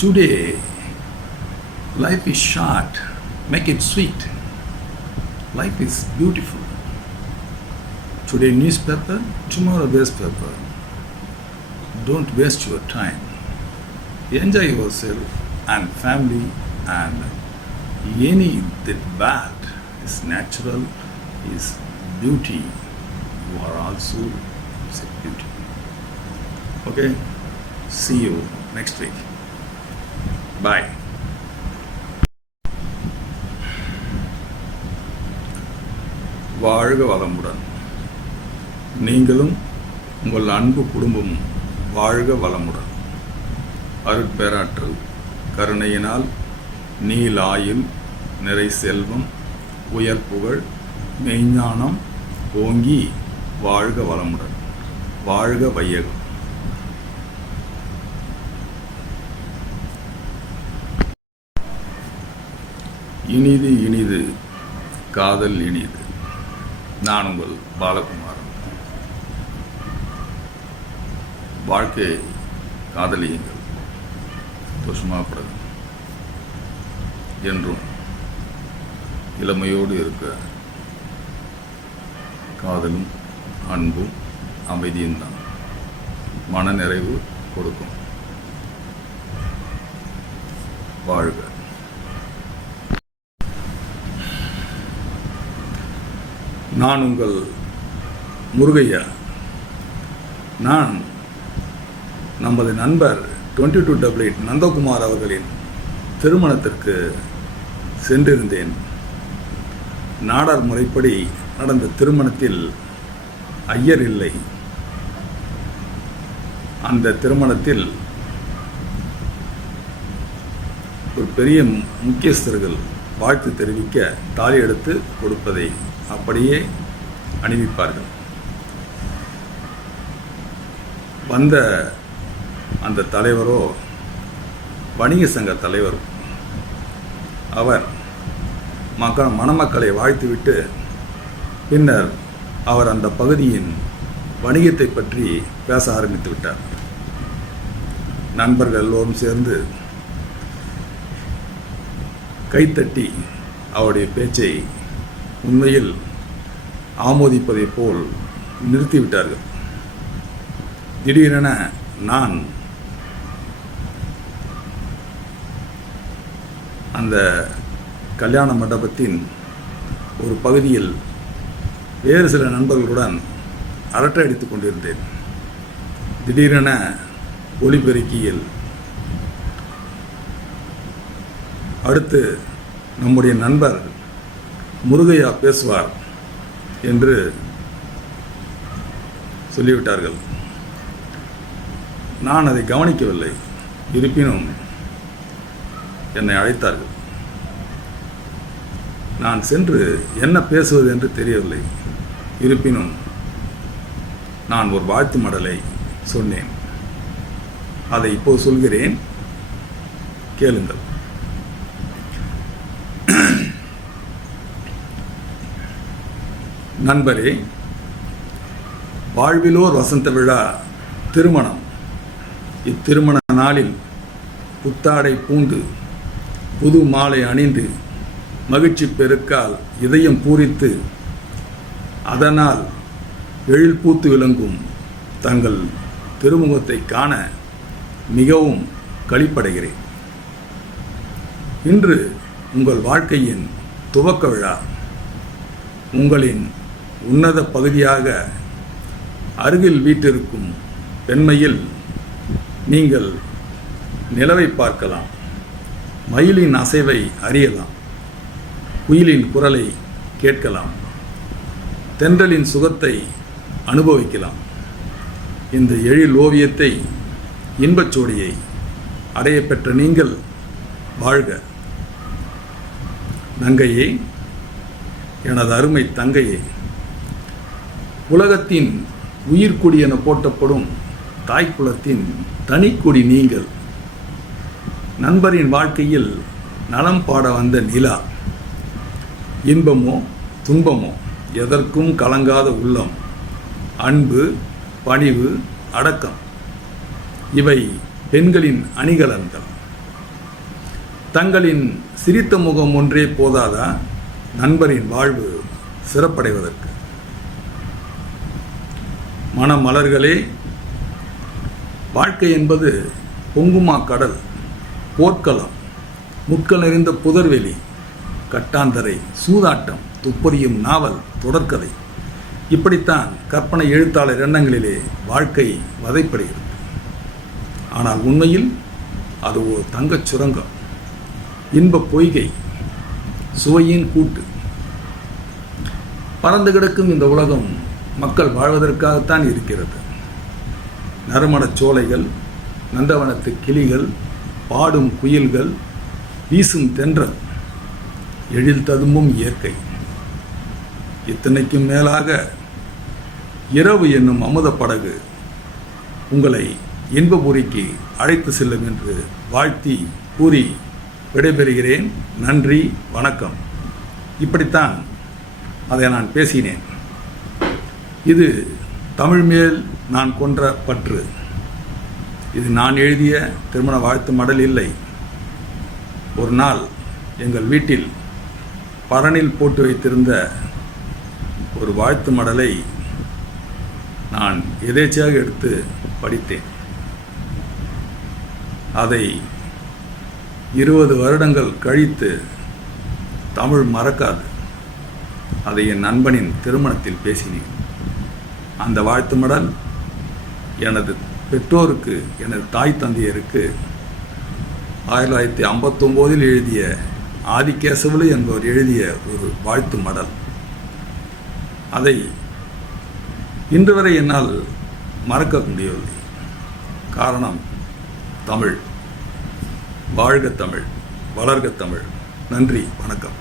Today, life is short. Make it sweet. Life is beautiful. Today newspaper, tomorrow waste paper. Don't waste your time. Enjoy yourself and family, and anything bad is natural, is beauty. You are also a beauty. Okay? See you next week. Bye. வாழ்க வளமுடன். நீங்களும் உங்கள் அன்பு குடும்பமும் வாழ்க வளமுடன். அருட்பேராற்றல் கருணையினால் நீலாயுள், நிறை செல்வம், உயர் புகழ், மெய்ஞானம் ஓங்கி வாழ்க வளமுடன். வாழ்க வையகம். இனிது இனிது காதல் இனிது. நான் உங்கள் பாலகுமாரன். வாழ்க்கை காதலியுங்கள், சந்தோஷமாகப்படுங்க. என்றும் இளமையோடு இருக்க காதலும் அன்பும் அமைதியும் தான் மன நிறைவு கொடுக்கும். வாழ்க. நான் உங்கள் முருகையா. நான் நமது நண்பர் 2288 நந்தகுமார் அவர்களின் திருமணத்திற்கு சென்றிருந்தேன். நாடார் முறைப்படி நடந்த திருமணத்தில் ஐயர் இல்லை. அந்த திருமணத்தில் ஒரு பெரிய முக்கியஸ்தர்கள் வாழ்த்து தெரிவிக்க தாலி எடுத்து கொடுப்பதை அப்படியே அணிவிப்பார்கள். வந்த அந்த தலைவரோ வணிக சங்க தலைவர். அவர் மணமக்களை வாழ்த்துவிட்டு பின்னர் அவர் அந்த பகுதியின் வணிகத்தை பற்றி பேச ஆரம்பித்து விட்டார். நண்பர்கள் எல்லோரும் சேர்ந்து கைத்தட்டி அவருடைய பேச்சை உண்மையில் ஆமோதிப்பதைப் போல் நிறுத்திவிட்டார்கள். திடீரென நான் அந்த கல்யாண மண்டபத்தின் ஒரு பகுதியில் வேறு சில நண்பர்களுடன் அரட்டை அடித்துக் கொண்டிருந்தேன். திடீரென ஒலிபெருக்கியில் அடுத்து நம்முடைய நண்பர் முருகையா பேசுவார் என்று சொல்லிவிட்டார்கள். நான் அதை கவனிக்கவில்லை. இருப்பினும் என்னை அழைத்தார்கள். நான் சென்று என்ன பேசுவது என்று தெரியவில்லை. இருப்பினும் நான் ஒரு வாழ்த்து மடலை சொன்னேன். அதை இப்போது சொல்கிறேன், கேளுங்கள். நண்பரே, வாழ்விலோர் வசந்த விழா திருமணம். இத்திருமண நாளில் புத்தாடை பூண்டு புது மாலை அணிந்து மகிழ்ச்சி பெருக்கால் இதயம் பூரித்து அதனால் எழில் பூத்து விளங்கும் தங்கள் திருமுகத்தை காண மிகவும் களிப்படைகிறேன். இன்று உங்கள் வாழ்க்கையின் துவக்க விழா. உங்களின் உன்னத பகுதியாக அருகில் வீட்டிற்கும் பெண்மையில் நீங்கள் நிலவை பார்க்கலாம், மயிலின் அசைவை அறியலாம், குயிலின் குரலை கேட்கலாம், தென்றலின் சுகத்தை அனுபவிக்கலாம். இந்த எழில் ஓவியத்தை, இன்பச்சோடியை அடைய பெற்ற நீங்கள் வாழ்க. நங்கையே, எனது அருமை தங்கையே, உலகத்தின் உயிர்க்குடி என போற்றப்படும் தாய்க்குலத்தின் தனிக்குடி நீங்கள். நண்பரின் வாழ்க்கையில் நலம் பாட வந்த நிலா. இன்பமோ துன்பமோ எதற்கும் கலங்காத உள்ளம், அன்பு, பணிவு, அடக்கம் இவை பெண்களின் அணிகலன்கள். தங்களின் சிரித்த முகம் ஒன்றே போதாதா நண்பரின் வாழ்வு சிறப்படைவதற்கு? மணமலர்களே, வாழ்க்கை என்பது பொங்குமா கடல், போர்க்களம், முட்கள் நிறைந்த புதர்வெளி, கட்டாந்தரை, சூதாட்டம், துப்பறியும் நாவல், தொடர்கதை. இப்படித்தான் கற்பனை எழுத்தாளர் எண்ணங்களிலே வாழ்க்கை வதைப்படுகிறது. ஆனால் உண்மையில் அது ஒரு தங்கச் சுரங்கம், இன்ப பொய்கை, சுவையின் கூட்டு. பறந்து கிடக்கும் இந்த உலகம் மக்கள் வாழ்வதற்காகத்தான் இருக்கிறது. நறுமணச் சோலைகள், நந்தவனத்து கிளிகள், பாடும் குயில்கள், வீசும் தென்றல், எழில் ததும்பும் இயற்கை. இத்தனைக்கும் மேலாக இரவு என்னும் அமுத படகு உங்களை இன்பபுரிக்கு அழைத்து செல்லும் என்று வாழ்த்தி கூறி விடைபெறுகிறேன். நன்றி, வணக்கம். இப்படித்தான் அதை நான் பேசினேன். இது தமிழ் மேல் நான் கொன்ற பற்று. இது நான் எழுதிய திருமண வாழ்த்து மடல் இல்லை. ஒரு நாள் எங்கள் வீட்டில் பரணில் போட்டு வைத்திருந்த ஒரு வாழ்த்து மடலை நான் எதேச்சையாக எடுத்து படித்தேன். அதை 20 வருடங்கள் கழித்து தமிழ் மறக்காது. அதை என் நண்பனின் திருமணத்தில் பேசினேன். அந்த வாழ்த்து மடல் எனது பெற்றோருக்கு, எனது தாய் தந்தையருக்கு 1959 எழுதிய ஆதிகேசவலு என்பவர் எழுதிய ஒரு வாழ்த்து மடல். அதை இன்று வரை என்னால் மறக்க முடியவில்லை. காரணம் தமிழ். வாழ்க தமிழ், வளர்க தமிழ். நன்றி, வணக்கம்.